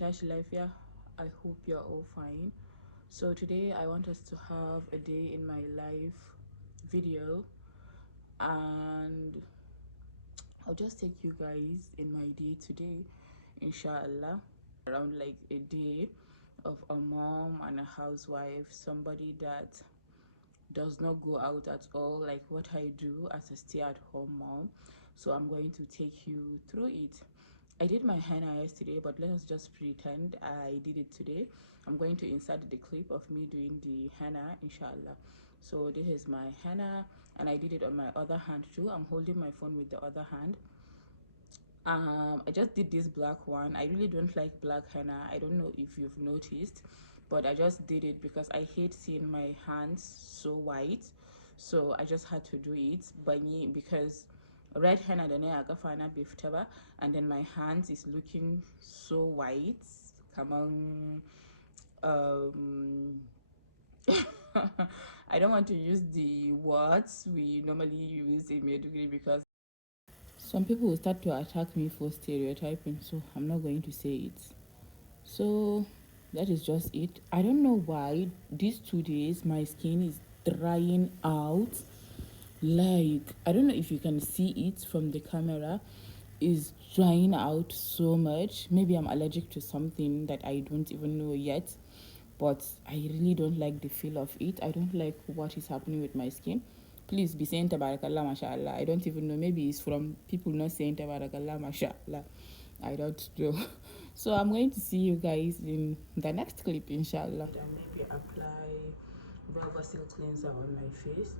tashi lafiya. I hope you're all fine. So today I want us to have a day in my life video, and I'll just take you guys in my day today, inshallah. Around like a day of a mom and a housewife, somebody that does not go out at all, like what I do as a stay-at-home mom. So I'm going to take you through it. I did my henna yesterday, but let us just pretend I did it today. I'm going to insert the clip of me doing the henna, inshallah. So this is my henna, and I did it on my other hand too. I'm holding my phone with the other hand. I just did this black one. I really don't like black henna. I don't know if you've noticed, but I just did it because I hate seeing my hands so white. So I just had to do it because red henna da ne a kafa na bai fita ba, and then my hands is looking so white. Come on, I don't want to use the words we normally use in Maiduguri because some people will start to attack me for stereotyping, so I'm not going to say it. So that is just it. I don't know why these 2 days my skin is drying out. Like, I don't know if you can see it from the camera, is drying out so much. Maybe I'm allergic to something that I don't even know yet, but I really don't like the feel of it. I don't like what is happening with my skin. Please be saying tabarakallah mashallah. I don't even know, maybe it's from people not saying tabarakallah mashallah. I don't know. So I'm going to see you guys in the next clip, inshallah. And maybe apply Velvasil cleanser on my face.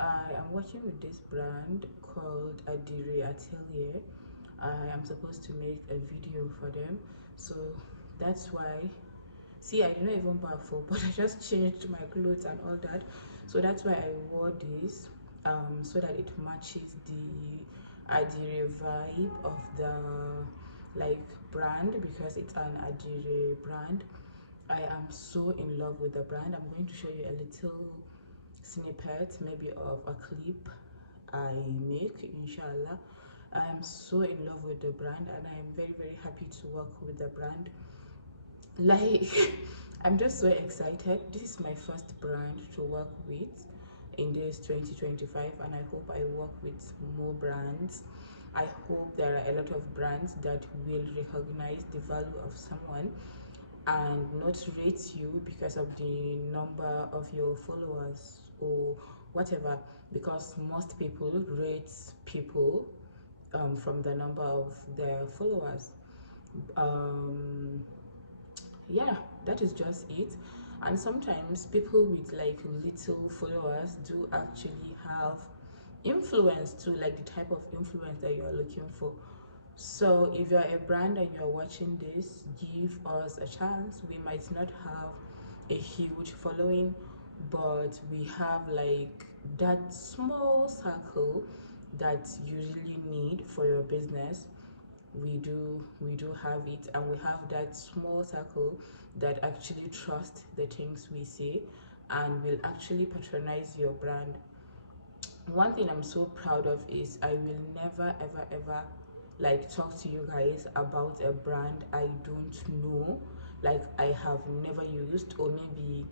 I am working with this brand called Adire Atelier. I am supposed to make a video for them, so that's why. See, I didn't even buy for, but I just changed my clothes and all that. So that's why I wore this, so that it matches the Adire vibe of the like brand, because it's an Adire brand. I am so in love with the brand. I'm going to show you a little snippet maybe of a clip I make, inshallah. I am so in love with the brand, and I am very happy to work with the brand. Like, I'm just so excited. This is my first brand to work with in this 2025, and I hope I work with more brands. I hope there are a lot of brands that will recognize the value of someone and not rate you because of the number of your followers or whatever, because most people rate people from the number of their followers. Yeah, that is just it. And sometimes people with like little followers do actually have influence too, like the type of influence that you're looking for. So if you're a brand and you're watching this, give us a chance. We might not have a huge following, but we have like that small circle that you really need for your business. We do have it, and we have that small circle that actually trust the things we say and will actually patronize your brand. One thing I'm so proud of is I will never ever like talk to you guys about a brand I don't know, like I have never used, or maybe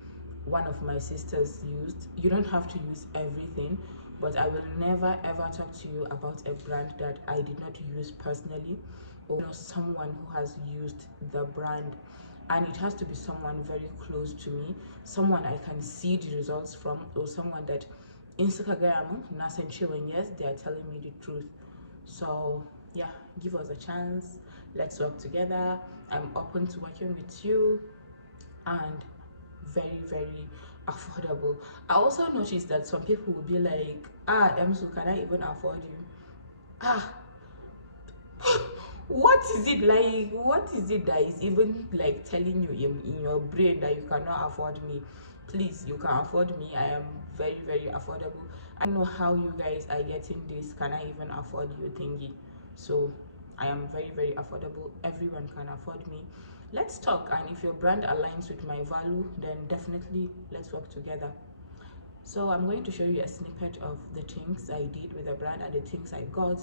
one of my sisters used. You don't have to use everything, but I will never ever talk to you about a brand that I did not use personally, or know someone who has used the brand. And it has to be someone very close to me, someone I can see the results from, or someone that in Sakagayama, when yes, they are telling me the truth. So yeah, give us a chance. Let's work together. I'm open to working with you, and very affordable. I also noticed that some people will be like, ah, Emsu, can I even afford you? Ah, what is it like? What is it that is even like telling you in your brain that you cannot afford me? Please, you can afford me. I am very affordable. I don't know how you guys are getting this can I even afford you thingy. So I am very affordable. Everyone can afford me. Let's talk, and if your brand aligns with my value, then definitely let's work together. So I'm going to show you a snippet of the things I did with the brand and the things I got.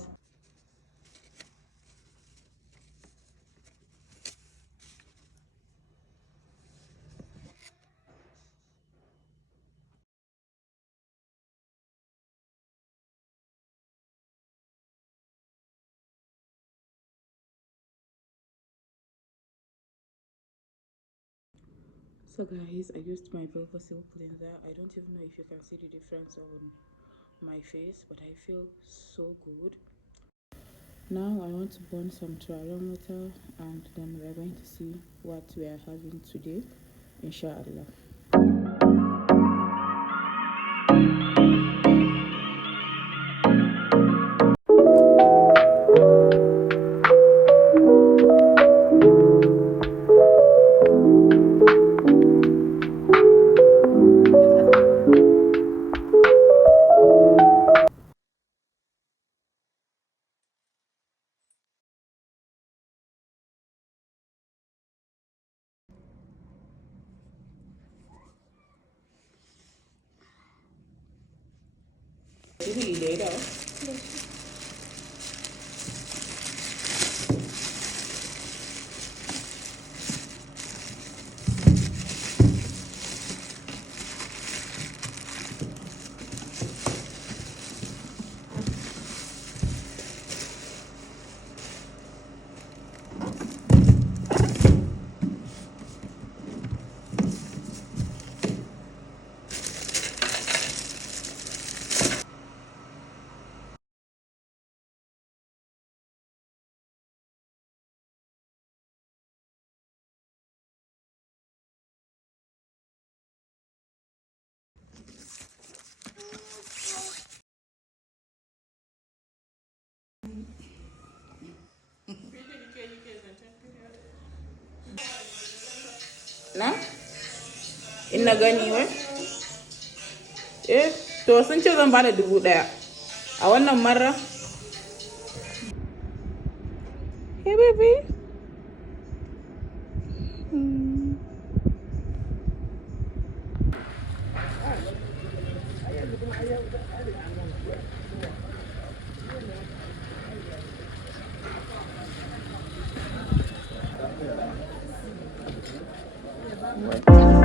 So guys, I used my Velvet Silk cleanser. I don't even know if you can see the difference on my face, but I feel so good. Now I want to burn some thermometer and then we're going to see what we are having today, inshallah. Did you eat it all? Na? In na gani wai? To sun ce zan bada 1,000 a wannan mara. Hey baby. What?